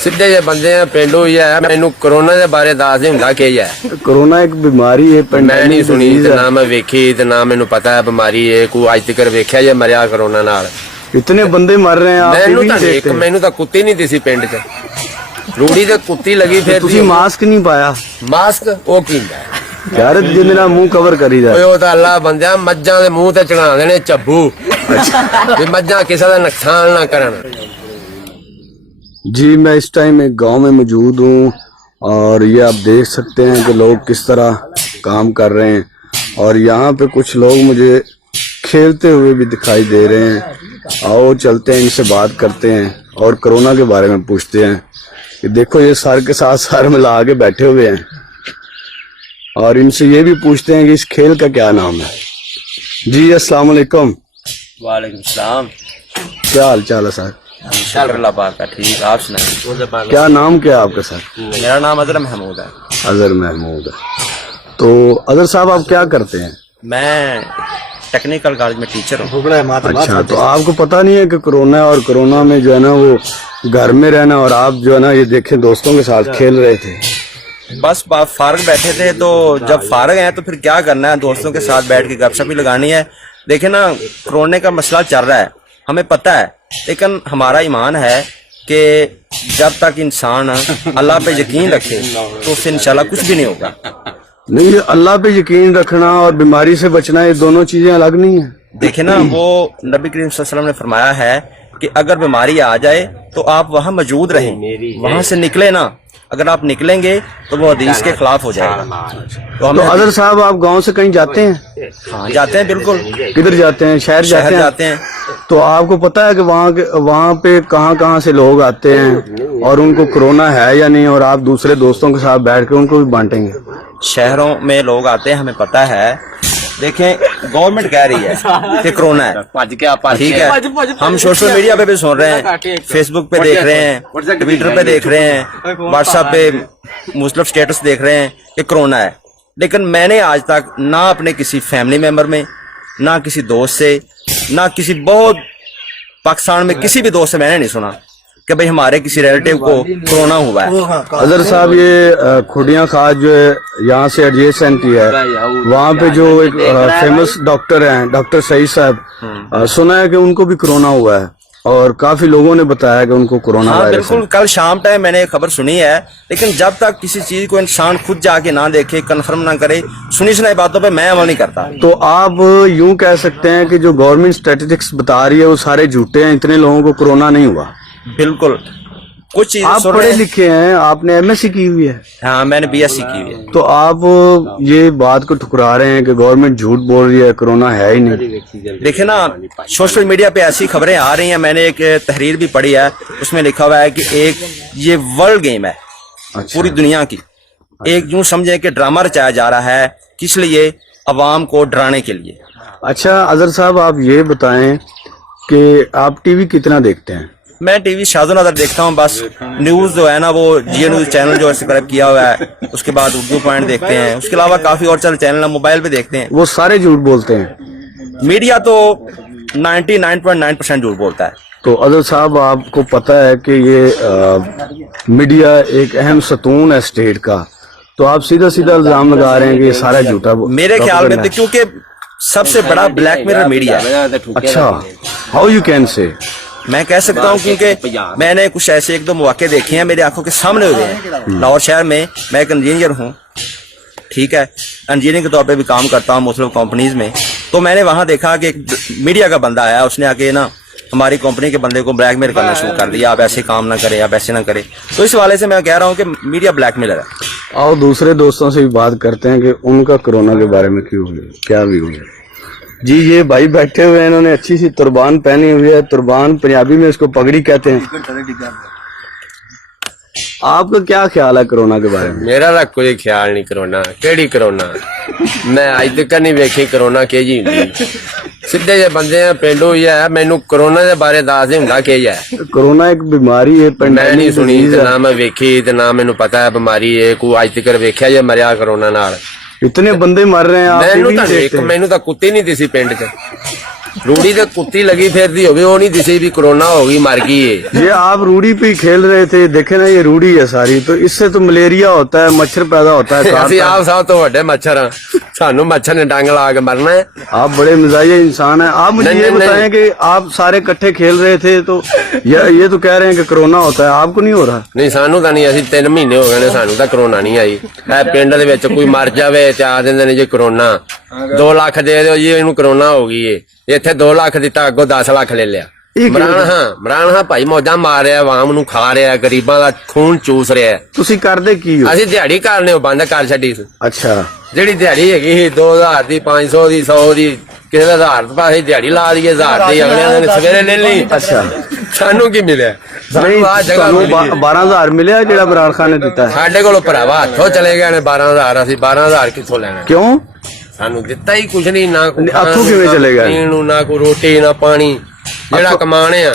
ਸਿੱਧੇ ਜੇ ਬੰਦੇ ਆ ਪਿੰਡੋਂ ਹੀ ਆ। ਮੈਨੂੰ ਕਰੋਨਾ ਦੇ ਬਾਰੇ ਦੱਸ ਦੇ ਹੁੰਦਾ ਕੀ ਹੈ। कोरोना एक बीमारी है, ਮੈਂ ਨਹੀਂ ਸੁਣੀ ਤੇ ਨਾ ਮੈਂ ਵੇਖੀ ਤੇ ਨਾ ਮੈਨੂੰ ਪਤਾ ਹੈ ਬਿਮਾਰੀ ਹੈ। ਕੋਈ ਅੱਜ ਤੱਕ ਵੇਖਿਆ ਜੇ ਮਰਿਆ ਕਰੋਨਾ ਨਾਲ। इतने बंदे मर रहे हैं, आप ਮੈਨੂੰ भी ਤਾਂ देखते हैं। ਮੈਨੂੰ ਤਾਂ ਕੁੱਤੀ ਨਹੀਂ ਦਿਸੀ ਪਿੰਡ 'ਚ। ਰੂੜੀ ਤੇ ਕੁੱਤੀ ਲੱਗੀ ਫਿਰ ਤੁਸੀਂ ਮਾਸਕ ਨਹੀਂ ਪਾਇਆ ਮਾਸਕ ਉਹ ਕੀ ਹੁੰਦਾ ਯਾਰ, ਜਿਹਦੇ ਨਾਲ ਮੂੰਹ ਕਵਰ ਕਰੀਦਾ। ਓਏ ਉਹ ਤਾਂ ਅੱਲਾ ਬੰਦਿਆ ਮੱਝਾਂ ਦੇ ਮੂੰਹ ਤੇ ਚੜਾ ਦੇਣੇ ਚੱਬੂ ਵੀ ਮੱਝਾਂ ਕਿਸੇ ਦਾ ਨੁਕਸਾਨ ਨਾ ਕਰਨ। जी मैं इस टाइम एक गांव में मौजूद हूँ और ये आप देख सकते हैं कि लोग किस तरह काम कर रहे हैं, और यहाँ पे कुछ लोग मुझे खेलते हुए भी दिखाई दे रहे हैं। आओ चलते हैं, इनसे बात करते हैं और कोरोना के बारे में पूछते हैं कि देखो ये सर के साथ सर मिला के बैठे हुए हैं, और इनसे ये भी पूछते हैं कि इस खेल का क्या नाम है। जी अस्सलाम वालेकुम। वालेकुम सलाम। क्या हाल चाल है सर? अल्लाह पाक का ठीक, आप सुनाएं। क्या नाम क्या है आपका सर? मेरा नाम अजहर महमूद है। अजहर महमूद है। तो अजहर साहब आप क्या करते हैं? मैं टेक्निकल कॉलेज में टीचर हूँ। अच्छा, तो आपको पता नहीं है कि कोरोना और कोरोना में जो है ना वो घर में रहना, और आप जो है ना ये देखें दोस्तों के साथ खेल रहे थे। बस फारग बैठे थे, तो जब फारग हैं तो फिर क्या करना है, दोस्तों के साथ बैठ के गपशप भी लगानी है। देखे ना, कोरोना का मसला चल रहा है, हमें पता है, लेकिन हमारा ईमान है कि जब तक इंसान अल्लाह पे यकीन रखे तो उससे इंशाल्लाह कुछ भी नहीं होगा। नहीं, ये अल्लाह पे यकीन रखना और बीमारी से बचना ये दोनों चीजें अलग नहीं है। देखे ना, वो नबी करीम सल्लल्लाहु अलैहि वसल्लम ने फरमाया है कि अगर बीमारी आ जाए तो आप वहाँ मौजूद रहें, वहाँ से निकले ना। अगर आप निकलेंगे तो वो हदीस के खिलाफ हो जाएगा। तो अजहर साहब आप गांव से कहीं जाते हैं? हाँ, जाते हैं, बिल्कुल। किधर जाते हैं? शहर जाते हैं? तो आपको पता है कि वहाँ पे कहाँ कहाँ से लोग आते हैं और उनको कोरोना है या नहीं, और आप दूसरे दोस्तों के साथ बैठ के उनको भी बांटेंगे? शहरों में लोग आते हैं, हमें पता है। देखें, गवर्नमेंट कह रही है कि कोरोना है, ठीक है। हम सोशल मीडिया पे भी सुन रहे हैं, फेसबुक पे देख रहे हैं, ट्विटर पे देख रहे हैं, व्हाट्सएप पे मुस्लिम स्टेटस देख रहे हैं कि कोरोना है। लेकिन मैंने आज तक ना अपने किसी फैमिली मेंबर में, ना किसी दोस्त से, ना किसी बहुत पाकिस्तान में किसी भी दोस्त से मैंने नहीं सुना कि भाई हमारे किसी रिलेटिव को कोरोना हुआ है। अजहर साहब, ये खुडिया खास जो है यहाँ से एडजेसेंट ही है, वहाँ पे जो एक फेमस डॉक्टर हैं, डॉक्टर सईद साहब, सुना है कि उनको भी कोरोना हुआ है, और काफी लोगों ने बताया कि उनको कोरोना हाँ, वायरस बिल्कुल। कल शाम टाइम मैंने खबर सुनी है, लेकिन जब तक किसी चीज को इंसान खुद जाके ना देखे, कंफर्म ना करे, सुनी सुनाई बातों पे मैं अमल नहीं करता। तो आप यूं कह सकते हैं कि जो गवर्नमेंट स्टैटिस्टिक्स बता रही है वो सारे झूठे हैं, इतने लोगों को कोरोना नहीं हुआ। बिल्कुल। कुछ चीजें आप पढ़े लिखे हैं, आपने एमएससी की हुई है। हाँ, मैंने बीएससी की हुई है। तो आप ये बात को ठुकरा रहे हैं कि गवर्नमेंट झूठ बोल रही है, कोरोना है ही नहीं। देखिए ना, सोशल मीडिया पे ऐसी खबरें आ रही हैं। मैंने एक तहरीर भी पढ़ी है, उसमें लिखा हुआ है कि एक ये वर्ल्ड गेम है। अच्छा। पूरी दुनिया की एक यूं समझे कि ड्रामा रचाया जा रहा है, किस लिए? अवाम को डराने के लिए। अच्छा अजहर साहब, आप ये बताएं कि आप टीवी कितना देखते हैं? मैं टीवी शादो नजर देखता हूँ, बस न्यूज जो है ना वो जियो न्यूज चैनल जो सब्सक्राइब किया हुआ है, उसके बाद उर्दू पॉइंट देखते हैं, उसके अलावा काफी और चैनल मोबाइल पे देखते हैं। वो सारे झूठ बोलते हैं। मीडिया तो 99.9% झूठ बोलता है। तो अजहर साहब, आपको पता है कि ये मीडिया एक अहम सतून है स्टेट का, तो आप सीधा सीधा इल्जाम लगा रहे हैं कि ये सारा झूठा। मेरे ख्याल में क्योंकि सबसे बड़ा ब्लैक मिरर मीडिया है। अच्छा, हाउ यू कैन से? मैं कह सकता हूँ क्योंकि मैंने कुछ ऐसे एक दो मौके देखे हैं, मेरी आंखों के सामने हुए हैं। लाहौर शहर में मैं एक इंजीनियर हूँ, ठीक है, इंजीनियरिंग के तौर पे भी काम करता हूँ मुख्तलिफ कंपनीज में। तो मैंने वहाँ देखा कि एक मीडिया का बंदा आया, उसने आके ना हमारी कंपनी के बंदे को ब्लैकमेल करना शुरू कर दिया, आप ऐसे काम ना करें, आप ऐसे ना करें। तो इस वाले से मैं कह रहा हूँ कि मीडिया ब्लैकमेलर है। आओ दूसरे दोस्तों से भी बात करते हैं कि उनका कोरोना के बारे में क्यों हुआ, क्या भी हुआ। जी, ये भाई बैठे हुए हैं, इन्होंने अच्छी सी तुरबान पहनी हुई है। तुरबान पंजाबी में इसको पगड़ी कहते हैं। आपका क्या ख्याल है कोरोना के बारे में? मेरा ਤਾਂ ਕੋਈ ਖਿਆਲ ਨਹੀਂ ਕਰੋਨਾ ਕਿਹੜੀ ਕਰੋਨਾ। ਮੈਂ ਅੱਜ ਤੱਕ ਨਹੀਂ ਵੇਖੀ ਕਰੋਨਾ ਕੀ ਜੀ ਹੁੰਦੀ। ਸਿੱਧੇ ਜੇ ਬੰਦੇ ਆ ਪਿੰਡੋਂ ਹੀ ਆ। ਮੈਨੂੰ ਕਰੋਨਾ ਦੇ ਬਾਰੇ ਦੱਸ ਦੇ ਹੁੰਦਾ ਕੀ ਹੈ। कोरोना एक बीमारी है, ਮੈਂ ਨਹੀਂ ਸੁਣੀ ਤੇ ਨਾ ਮੈਂ ਵੇਖੀ ਤੇ ਨਾ ਮੈਨੂੰ ਪਤਾ ਹੈ ਬਿਮਾਰੀ ਹੈ। ਕੋਈ ਅੱਜ ਤੱਕ ਵੇਖਿਆ ਜੇ ਮਰਿਆ ਕਰੋਨਾ ਨਾਲ। इतने बंदे मर रहे हैं, आप ਮੈਨੂੰ भी ਤਾਂ नहीं देखते। ਮੈਨੂੰ ਤਾਂ ਕੁੱਤੀ ਨਹੀਂ ਦਿਸੀ ਪਿੰਡ 'ਚ। रूड़ी ते कुत्ती लगी फिरती होगी, वो नहीं दिसी भी कोरोना होगी मर गई है। ये आप रूढ़ी पे ही खेल रहे थे, देखे ना ये रूढ़ी है सारी, तो इससे तो मलेरिया होता है, मच्छर पैदा होता है, ਅਸੀਂ काटता है। ਆਪ ਸਭ ਤੋਂ ਵੱਡੇ ਮੱਛਰ ਆ, ਸਾਨੂੰ ਮੱਛਰ ਨੇ ਡੰਗ ਲਾ ਕੇ ਮਰਨਾ ਹੈ। आप बड़े मिजाज इंसान हैं। आप मुझे नहीं, ये नहीं, बताएं कि आप सारे इकट्ठे खेल रहे थे, तो ये तो कह रहे हैं कि कोरोना होता है, आपको नहीं हो रहा? ਨਹੀਂ ਸਾਨੂੰ ਤਾਂ ਨਹੀਂ, ਅਸੀਂ 3 ਮਹੀਨੇ ਹੋ ਗਏ ਨੇ, ਸਾਨੂੰ ਤਾਂ ਕਰੋਨਾ ਨਹੀਂ ਆਈ। ਇਹ ਪਿੰਡ ਦੇ ਵਿੱਚ ਕੋਈ ਮਰ ਜਾਵੇ ਤੇ ਆ ਦਿੰਦੇ ਨੇ ਜੀ ਕਰੋਨਾ, 2 ਲੱਖ ਦੇ ਦਿਓ ਜੀ ਇਹਨੂੰ ਕਰੋਨਾ ਹੋ ਗਈ ਏ। ਇੱਥੇ 2 ਲੱਖ ਦਿੱਤਾ, ਅੱਗੋਂ 10 ਲੱਖ ਲੈ ਲਿਆ। ਇਹ ਕਿਉਂ? ਇਮਰਾਨ ਹਾਂ ਭਾਈ ਮੌਜਾਂ ਮਾਰ ਰਿਹਾ, ਆਵਾਮ ਨੂੰ ਖਾ ਰਿਹਾ, ਗਰੀਬਾਂ ਦਾ ਖੂਨ ਚੂਸ ਰਿਹਾ। ਤੁਸੀਂ ਕਰਦੇ ਕੀ ਹੋ? ਅਸੀਂ ਦਿਹਾੜੀ ਕਰਨੇ ਉਹ ਬੰਦ ਕਰ ਛੱਡੀ ਸੀ। ਅੱਛਾ, ਜਿਹੜੀ ਦਿਹਾੜੀ ਹੈਗੀ ਸੀ 2000 ਦੀ, 500 ਦੀ, 100 ਦੀ, ਕਿਸੇ ਦਾ 1000 ਪਾਸੇ ਦਿਹਾੜੀ ਲਾ ਦਈਏ, 1000 ਦੀ ਅਗਲੇ ਦਿਨ ਸਵੇਰੇ ਲੈ ਲਈ। ਅੱਛਾ। ਸਾਨੂੰ ਕੀ ਮਿਲਿਆ? ਨਹੀਂ, ਸਾਨੂੰ ਆ ਜਗ੍ਹਾ ਤੁਹਾਨੂੰ ਮਿਲੀ ਹੈ। 12,000 ਮਿਲਿਆ ਜਿਹੜਾ ਇਮਰਾਨ ਖਾਨ ਨੇ ਦਿੱਤਾ ਹੈ? ਸਾਡੇ ਕੋਲੋਂ ਭਰਾਵਾ ਹੱਥੋਂ ਚਲੇ ਗਏ ਨੇ 12,000, ਅਸੀਂ 12,000 ਕਿੱਥੋਂ ਲੈਣਾ? ਕਿਉਂ? ਸਾਨੂੰ ਦਿੱਤਾ ਹੀ ਕੁਛ ਨਹੀਂ, ਨਾ ਕੋਈ ਨਹੀਂ, ਹੱਥੋਂ ਕਿਵੇਂ ਚਲੇ ਗਏ? ਪੀਣ ਨੂੰ, ਨਾ ਕੋਈ ਰੋਟੀ, ਨਾ ਪਾਣੀ। ਜਿਹੜਾ ਕਮਾਣੇ ਆ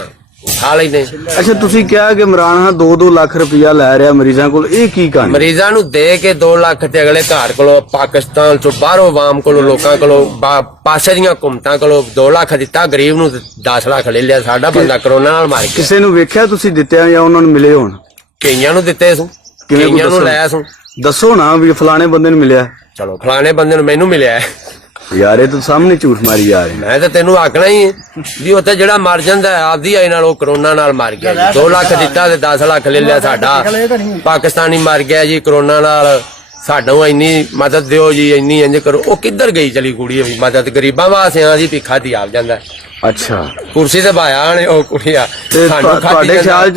ਖਾ ਲੈਂਦੇ। ਅੱਛਾ, ਤੁਸੀਂ ਕਿਹਾ ਕਿ ਇਮਰਾਨ ਖਾਨ 2-2 ਲੱਖ ਰੁਪਇਆ ਲੈ ਰਿਹਾ ਮਰੀਜ਼ਾਂ ਕੋਲ, ਇਹ ਕੀ ਕਹਾਣੀ? ਮਰੀਜ਼ਾਂ ਨੂੰ ਦੇ ਕੇ 2 ਲੱਖ ਤੇ ਅਗਲੇ ਘਰ ਕੋਲੋਂ, ਪਾਕਿਸਤਾਨ ਤੋਂ ਬਾਹਰੋਂ ਆਵਾਮ ਕੋਲੋਂ, ਲੋਕਾਂ ਕੋਲੋਂ, ਪਾਸੇ ਦੀਆਂ ਹੁਕੂਮਤਾਂ ਕੋਲੋਂ 2 ਲੱਖ ਦਿੱਤਾ, ਗਰੀਬ ਨੂੰ 10 ਲੱਖ ਲੈ ਲਿਆ। ਸਾਡਾ ਬੰਦਾ ਕਰੋਨਾ ਨਾਲ ਮਰ ਗਿਆ। ਕਿਸੇ ਨੂੰ ਵੇਖਿਆ ਤੁਸੀਂ ਦਿੱਤਿਆਂ ਜਾਂ ਉਹਨਾਂ ਨੂੰ ਮਿਲੇ ਹੋਣ? ਕਈਆਂ ਨੂੰ ਦਿੱਤੇ ਸੂ, ਕਿਵੇਂ ਕੋਈ ਕਈਆਂ ਨੂੰ ਦੱਸੋ? ਲੈ ਸੂ। ਦੱਸੋ ਨਾ ਵੀ ਫਲਾਣੇ ਬੰਦੇ ਨੂੰ ਮਿਲਿਆ। ਚਲੋ ਫਲਾਣੇ ਬੰਦੇ ਨੂੰ ਮੈਨੂੰ ਮਿਲਿਆ ਹੈ। ਯਾਰ ਇਹ ਤਾਂ ਸਾਹਮਣੇ ਝੂਠ ਮਾਰੀ ਜਾ ਰਹੇ ਨੇ। ਮੈਂ ਤਾਂ ਤੈਨੂੰ ਆਖਣਾ ਹੀ ਹੈ ਵੀ ਉੱਥੇ ਜਿਹੜਾ ਮਰ ਜਾਂਦਾ ਹੈ, ਆਪਦੀ ਆਈ ਨਾਲ ਉਹ ਕਰੋਨਾ ਨਾਲ ਮਰ ਗਿਆ ਜੀ। 2 ਲੱਖ ਦਿੱਤਾ ਤੇ 10 ਲੱਖ ਲੈ ਲਿਆ। ਸਾਡਾ ਪਾਕਿਸਤਾਨੀ ਮਰ ਗਿਆ ਜੀ ਕਰੋਨਾ ਨਾਲ, ਸਾਨੂੰ ਇੰਨੀ ਮਦਦ ਦਿਓ ਜੀ, ਇੰਨੀ ਇੰਜ ਕਰੋ। ਉਹ ਕਿੱਧਰ ਗਈ ਚਲੀ ਕੁੜੀ ਵੀ ਮਦਦ? ਗਰੀਬਾਂ ਵਾਸਤੇ ਆ ਜੀ, ਭਿੱਖਾ ਦੀ ਆਪ ਜਾਂਦਾ। ਅੱਛਾ, ਕੁਰਸੀ ਤੇ ਭਾਇਆ ਨੇ ਉਹ ਕੁੜੀਆਂ ਤੇ ਸਾਨੂੰ ਖਾਧੀ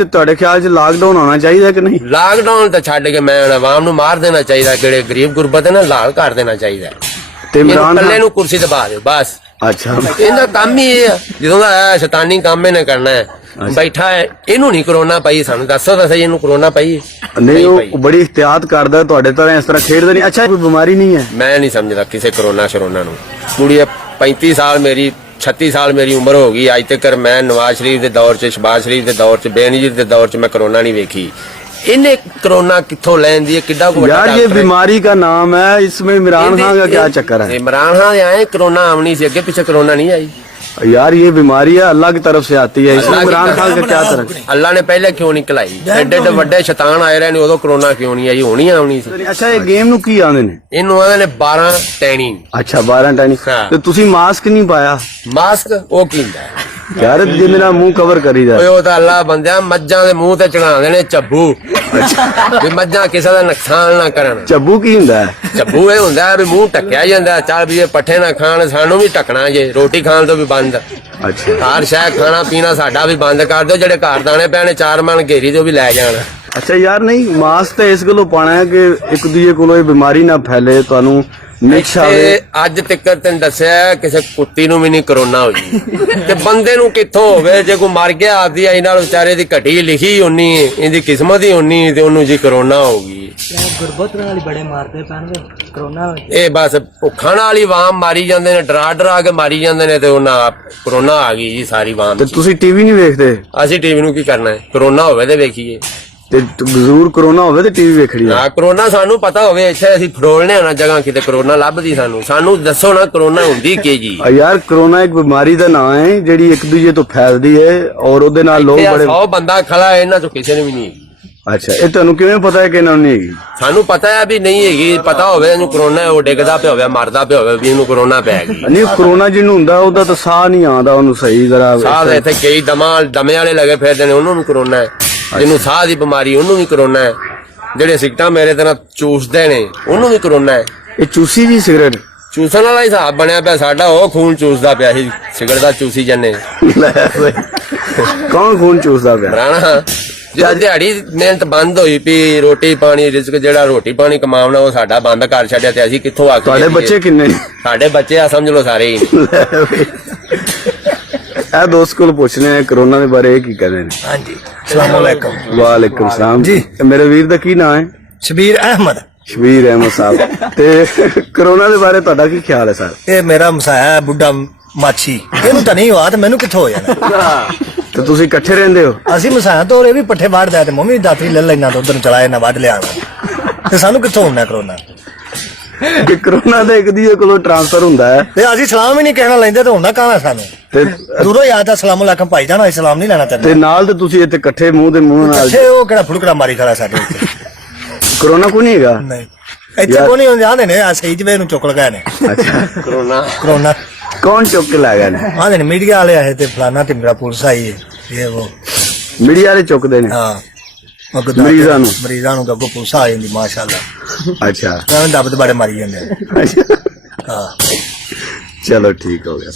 ਤੁਹਾਡੇ ਖਿਆਲ 'ਚ ਲਾਕਡਾਊਨ ਹੋਣਾ ਚਾਹੀਦਾ ਕਿ ਨਹੀਂ? ਲਾਕਡਾਊਨ ਤਾਂ ਛੱਡ ਕੇ ਮੈਂ ਆਵਾਮ ਨੂੰ ਮਾਰ ਦੇਣਾ ਚਾਹੀਦਾ, ਜਿਹੜੇ ਗਰੀਬ ਗੁਰਬਤ ਹੈ ਨਾ, ਲਾਲ ਕਰ ਦੇਣਾ ਚਾਹੀਦਾ। ਤੇ ਇਮਰਾਨ ਕੱਲੇ ਨੂੰ ਕੁਰਸੀ ਤੇ ਬਾ ਦਿਓ ਬਸ। ਅੱਛਾ, ਇਹਦਾ ਕੰਮ ਹੀ ਇਹ ਆ, ਜਦੋਂ ਦਾ ਆਇਆ ਸ਼ੈਤਾਨੀ ਕੰਮ ਇਹਨੇ ਕਰਨਾ ਹੈ। ਬੈਠਾ ਹੈ, ਇਹਨੂੰ ਨਹੀਂ ਕਰੋਨਾ ਪਈ, ਸਾਨੂੰ ਦੱਸੋ ਤਾਂ ਸਹੀ ਇਹਨੂੰ ਕਰੋਨਾ ਪਈ? ਨਹੀਂ, ਪਈ। ਉਹ ਬੜੀ ਇhtiyat ਕਰਦਾ ਤੁਹਾਡੇ ਤਰ੍ਹਾਂ, ਇਸ ਤਰ੍ਹਾਂ ਖੇਡਦਾ ਨਹੀਂ। ਅੱਛਾ, ਕੋਈ ਬਿਮਾਰੀ ਨਹੀਂ ਹੈ? ਮੈਂ ਨਹੀਂ ਸਮਝਦਾ ਕਿਸੇ ਕਰੋਨਾ ਸ਼ਰੋਨਾ ਨੂੰ। ਕੁੜੀ 35 ਸਾਲ ਮੇਰੀ, 36 ਸਾਲ ਮੇਰੀ ਉਮਰ ਹੋ ਗਈ, ਅੱਜ ਤੱਕ ਮੈਂ ਨਵਾਜ਼ ਸ਼ਰੀਫ ਦੇ ਦੌਰ 'ਚ, ਸ਼ਹਬਾਜ਼ ਸ਼ਰੀਫ ਦੇ ਦੌਰ 'ਚ, ਬੇਨਜ਼ੀਰ ਦੇ ਦੌਰ 'ਚ ਮੈਂ ਕਰੋਨਾ ਨਹੀਂ ਵੇਖੀ। ਇਹਨੇ कोरोना किथों लैन दी है? किड्डा को यार ये बीमारी का नाम है, इसमें इमरान खान का क्या चक्कर है? इमरान खान आए कोरोना आमनी से, अगे पीछे कोरोना नहीं आई यार। ये बीमारी है अल्लाह की तरफ से आती है, इसमें इमरान खान का क्या तरफ? अल्लाह ने पहले क्यों नहीं खिलाई? एडे एडे वड्डे शैतान आए रहे ने, उदों कोरोना क्यों नहीं आई? होनी आमनी सी। अच्छा ये गेम नु की आंदे ने? इन्हू आंदे ने 12 टैनी। अच्छा 12 टैनी। हाँ। ते तुसी मास्क नहीं पाया? मास्क वो की हुंदा है यार जिंदे नाल मुंह कवर करी दा। ओए ओ तां अल्लाह बंदिया मज्जां दे मुंह ते चढ़ांदे ने चब्बू, भी मज्जां किसे दा नुकसान ना करन। चब्बू की हुंदा है? चब्बू ये हुंदा है भी मुंह ढक्या जांदा, चल भी ये पट्ठे ना खाण, सानू भी ढकना जे, रोटी खाण तो भी बंद। अच्छा हर शह खाना पीना साडा भी बंद कर दो, जेडे घर दाने पैने 4 मन घेरी तो भी लै जाण। अच्छा यार नहीं, मास्क तो इस गलों पाना है कि एक दूजे कोलों बीमारी ना फैले, तुहानू निक्ष आवे। ਅੱਜ ਤੱਕ ਤੈਨੂੰ ਦੱਸਿਆ ਕਿਸੇ ਕੁੱਤੀ ਨੂੰ ਵੀ ਨਹੀਂ ਕਰੋਨਾ ਹੋਈ ਤੇ ਬੰਦੇ ਨੂੰ ਕਿੱਥੋਂ ਹੋਵੇ? ਜੇ ਕੋਈ ਮਰ ਗਿਆ ਆਪਦੀ ਆਈ ਨਾਲ, ਵਿਚਾਰੇ ਦੀ ਘਟੀ ਲਿਖੀ ਹੋਣੀ, ਇਹਦੀ ਕਿਸਮਤ ਹੀ ਹੋਣੀ ਤੇ ਉਹਨੂੰ ਜੀ ਕਰੋਨਾ ਹੋ ਗਈ। ਗੁਰਬਤ ਨਾਲ ਬੜੇ ਮਾਰਦੇ ਪੈਣਗੇ ਕਰੋਨਾ। ਇਹ ਬਸ ਭੁੱਖਣ ਵਾਲੀ ਆਵਾਮ ਮਾਰੀ ਜਾਂਦੇ ਨੇ, ਡਰਾ ਡਰਾ ਕੇ ਮਾਰੀ ਜਾਂਦੇ ਨੇ ਤੇ ਉਹਨਾਂ ਕਰੋਨਾ ਆ ਗਈ ਜੀ ਸਾਰੀ ਆਵਾਮ। ਤੇ ਤੁਸੀਂ ਟੀਵੀ ਨਹੀਂ ਵੇਖਦੇ? ਅਸੀਂ ਟੀਵੀ ਨੂੰ ਕੀ ਕਰਨਾ ਹੈ? ਕਰੋਨਾ ਹੋਵੇ ਤੇ ਵੇਖੀਏ, ਤੇ ਜ਼ਰੂਰ ਕਰੋਨਾ ਹੋਵੇ ਤੇ ਟੀਵੀ ਵੇਖਣੀ ਹੈ। ਨਾ ਕਰੋਨਾ ਸਾਨੂੰ ਪਤਾ ਹੋਵੇ, ਇੱਥੇ ਅਸੀਂ ਫਰੋਲਨੇ ਆ ਨਾ ਜਗ੍ਹਾ ਕਿਤੇ ਕਰੋਨਾ ਲੱਭਦੀ ਸਾਨੂੰ ਦੱਸੋ ਨਾ ਕਰੋਨਾ ਹੁੰਦੀ ਕੀ ਜੀ? यार कोरोना एक बीमारी ਦਾ ਨਾਂ ਹੈ ਜਿਹੜੀ ਇੱਕ ਦੂਜੇ ਤੋਂ ਫੈਲਦੀ ਹੈ ਔਰ ਉਹਦੇ ਨਾਲ ਲੋਕ ਇਹ ਬੜੇ। 100 ਬੰਦਾ ਖੜਾ ਹੈ, ਇਹਨਾਂ ਚੋਂ ਕਿਸੇ ਨੂੰ ਵੀ ਨਹੀਂ ਹੈਗੀ। ਅੱਛਾ ਇਹ ਤੁਹਾਨੂੰ ਕਿਵੇਂ ਪਤਾ ਹੈ ਕਿ ਇਹਨਾਂ ਨੂੰ ਨਹੀਂ ਹੈਗੀ? ਸਾਨੂੰ ਪਤਾ ਹੈ ਵੀ ਨਹੀਂ ਹੈਗੀ, ਪਤਾ ਹੋਵੇ ਇਹਨੂੰ ਕਰੋਨਾ ਹੈ, ਉਹ ਡਿੱਗਦਾ ਪਿਆ ਹੋਵੇ, ਮਰਦਾ ਪਿਆ ਹੋਵੇ ਵੀ ਇਹਨੂੰ ਕਰੋਨਾ ਪੈ ਗਈ। ਨਹੀਂ ਕਰੋਨਾ ਜਿਹਨੂੰ ਹੁੰਦਾ ਉਹਦਾ ਤਾਂ ਸਾਹ ਨਹੀਂ ਆਉਂਦਾ, ਉਹਨੂੰ ਸਹੀ ਤਰ੍ਹਾਂ ਸਾਹ ਦੇ ਇੱਥੇ ਕਈ ਦਮੇ ਵਾਲੇ ਲੱਗੇ ਫਿਰਦੇ ਨੇ, ਉਹਨੂੰ ਵੀ ਕਰੋਨਾ ਹੈ। ਜਿਹਨੂੰ ਸਾਹ ਦੀ ਬਿਮਾਰੀ ਉਹਨੂੰ ਵੀ ਕਰੋਨਾ ਹੈ। ਜਿਹੜੇ ਸਿਗਰਟਾਂ ਮੇਰੇ ਤਰ੍ਹਾਂ ਚੂਸਦੇ ਨੇ ਉਹਨੂੰ ਵੀ ਕਰੋਨਾ ਹੈ। ਇਹ ਚੂਸੀ ਜੀ ਸਿਗਰਟ ਚੂਸਣ ਵਾਲਾ ਹੀ ਹਿਸਾਬ ਬਣਿਆ ਪਿਆ ਸਾਡਾ, ਉਹ ਖੂਨ ਚੂਸਦਾ ਪਿਆ ਸੀ, ਸਿਗਰਟ ਦਾ ਚੂਸੀ ਜੰਨੇ। ਕੌਣ ਖੂਨ ਚੂਸਦਾ ਪਿਆ? ਰਾਣਾ ਜਦ ਦਿਹਾੜੀ ਮਿਹਨਤ ਬੰਦ ਹੋਈ ਪਈ, ਰੋਟੀ ਪਾਣੀ ਰਿਜ਼ਕ ਜਿਹੜਾ ਰੋਟੀ ਪਾਣੀ ਕਮਾਉਣਾ ਉਹ ਸਾਡਾ ਬੰਦ ਕਰ ਛੱਡਿਆ ਤੇ ਅਸੀਂ ਕਿੱਥੋਂ ਆ ਕੇ? ਤੁਹਾਡੇ ਬੱਚੇ ਕਿੰਨੇ? ਸਾਡੇ ਬੱਚੇ ਆ ਸਮਝ ਲਓ ਸਾਰੇ ਹੀ। ਇਹ ਦੋਸਤ ਕੋਲ ਪੁੱਛਨੇ ਆ ਕਰੋਨਾ ਦੇ ਬਾਰੇ, ਇਹ ਕੀ ਕਹਿੰਦੇ ਨੇ? ਹਾਂਜੀ अस्सलाम वालेकुम। ਵਾਲੇਕੁਮ ਸਲਾਮ ਜੀ। ਮੇਰੇ ਵੀਰ ਦਾ ਕੀ ਨਾਮ ਹੈ? ਸ਼ਬੀਰ ਅਹਿਮਦ। ਸ਼ਬੀਰ ਅਹਿਮਦ ਸਾਹਿਬ। ਤੇ ਕਰੋਨਾ ਦੇ ਬਾਰੇ ਤੁਹਾਡਾ ਕੀ ਖਿਆਲ ਹੈ ਸਰ? ਇਹ ਮੇਰਾ ਮਸਾਇਆ ਹੈ ਬੁੱਢਾ ਮਾਛੀ, ਇਹਨੂੰ ਤਾਂ ਨਹੀਂ ਹੋਇਆ ਤੇ ਮੈਨੂੰ ਕਿੱਥੋਂ ਹੋ ਜਾਣਾ? ਤੇ ਤੁਸੀਂ ਇਕੱਠੇ ਰਹਿੰਦੇ ਹੋ? ਅਸੀਂ ਮਸਾਇਆ ਤੋਂ ਇਹ ਵੀ ਪੱਠੇ ਵਾੜਦਾ ਤੇ ਮੰਮੀ ਦਾਤਰੀ ਲੈ ਲੈਣਾ ਤੇ ਉਧਰ ਚਲਾਏ ਨਾ ਵੱਢ ਲਿਆ ਤੇ ਸਾਨੂੰ ਕਿੱਥੋਂ ਹੋਣਾ ਕਰੋਨਾ? ਕਿ ਕਰੋਨਾ ਦਾ ਇੱਕ ਦੂਜੇ ਕੋਲੋਂ ਟ੍ਰਾਂਸਫਰ ਹੁੰਦਾ ਹੈ ਤੇ ਅਸੀਂ ਸਲਾਮ ਹੀ ਨਹੀਂ ਕਹਿਣਾ ਲੈਂਦੇ ਤੇ ਹੁੰਦਾ ਕਾਹਦਾ ਸਾਨੂੰ? ਤੇ ਦੂਰੋਂ ਯਾਦ ਆ ਸਲਾਮ ਅਲੈਕਮ ਭਾਈ ਜਾਨ ਸਲਾਮ ਨਹੀਂ ਲੈਣਾ ਤੇ ਚਾਹੁੰਦੇ ਨਾਲ ਤੇ ਤੁਸੀਂ ਇੱਥੇ ਇਕੱਠੇ ਮੂੰਹ ਦੇ ਮੂੰਹ ਨਾਲ ਅੱਛੇ ਉਹ ਕਿਹੜਾ ਫੁਲਕੜਾ ਮਾਰੀ ਖੜਾ ਸਾਡੇ ਉੱਤੇ ਕਰੋਨਾ ਕੋਈ ਨਹੀਂ ਹੈਗਾ ਨਹੀਂ ਇੱਥੇ ਕੋਈ ਨਹੀਂ ਜਾਂਦੇ ਨੇ ਆ ਸਹੀ ਜਵੇ ਨੂੰ ਚੁੱਕ ਲਗਾਏ ਨੇ ਅੱਛਾ ਕਰੋਨਾ ਕੌਣ ਚੁੱਕ ਕੇ ਲਾਇਆ ਨੇ ਆਂਦੇ ਨੇ ਮੀਡੀਆ ਵਾਲੇ ਆਏ ਤੇ ਫਲਾਣਾ ਟਿਮਰਾ ਪੁਲਿਸ ਆਈ ਹੈ ਇਹ ਉਹ ਮੀਡੀਆ ਵਾਲੇ ਚੁੱਕਦੇ ਨੇ ਹਾਂ ਮਰੀਜ਼ਾਂ ਨੂੰ ਅੱਗੋਂ ਪੁਲਿਸ ਆ ਜਾਂਦੀ ਮਾਸ਼ਾਅੱਲਾ ਅੱਛਾ ਐਵੇਂ ਦੱਬ ਦਬਾੜੇ ਮਾਰੀ ਜਾਂਦੇ ਆ। ਅੱਛਾ ਹਾਂ ਚਲੋ ਠੀਕ ਹੋ ਗਿਆ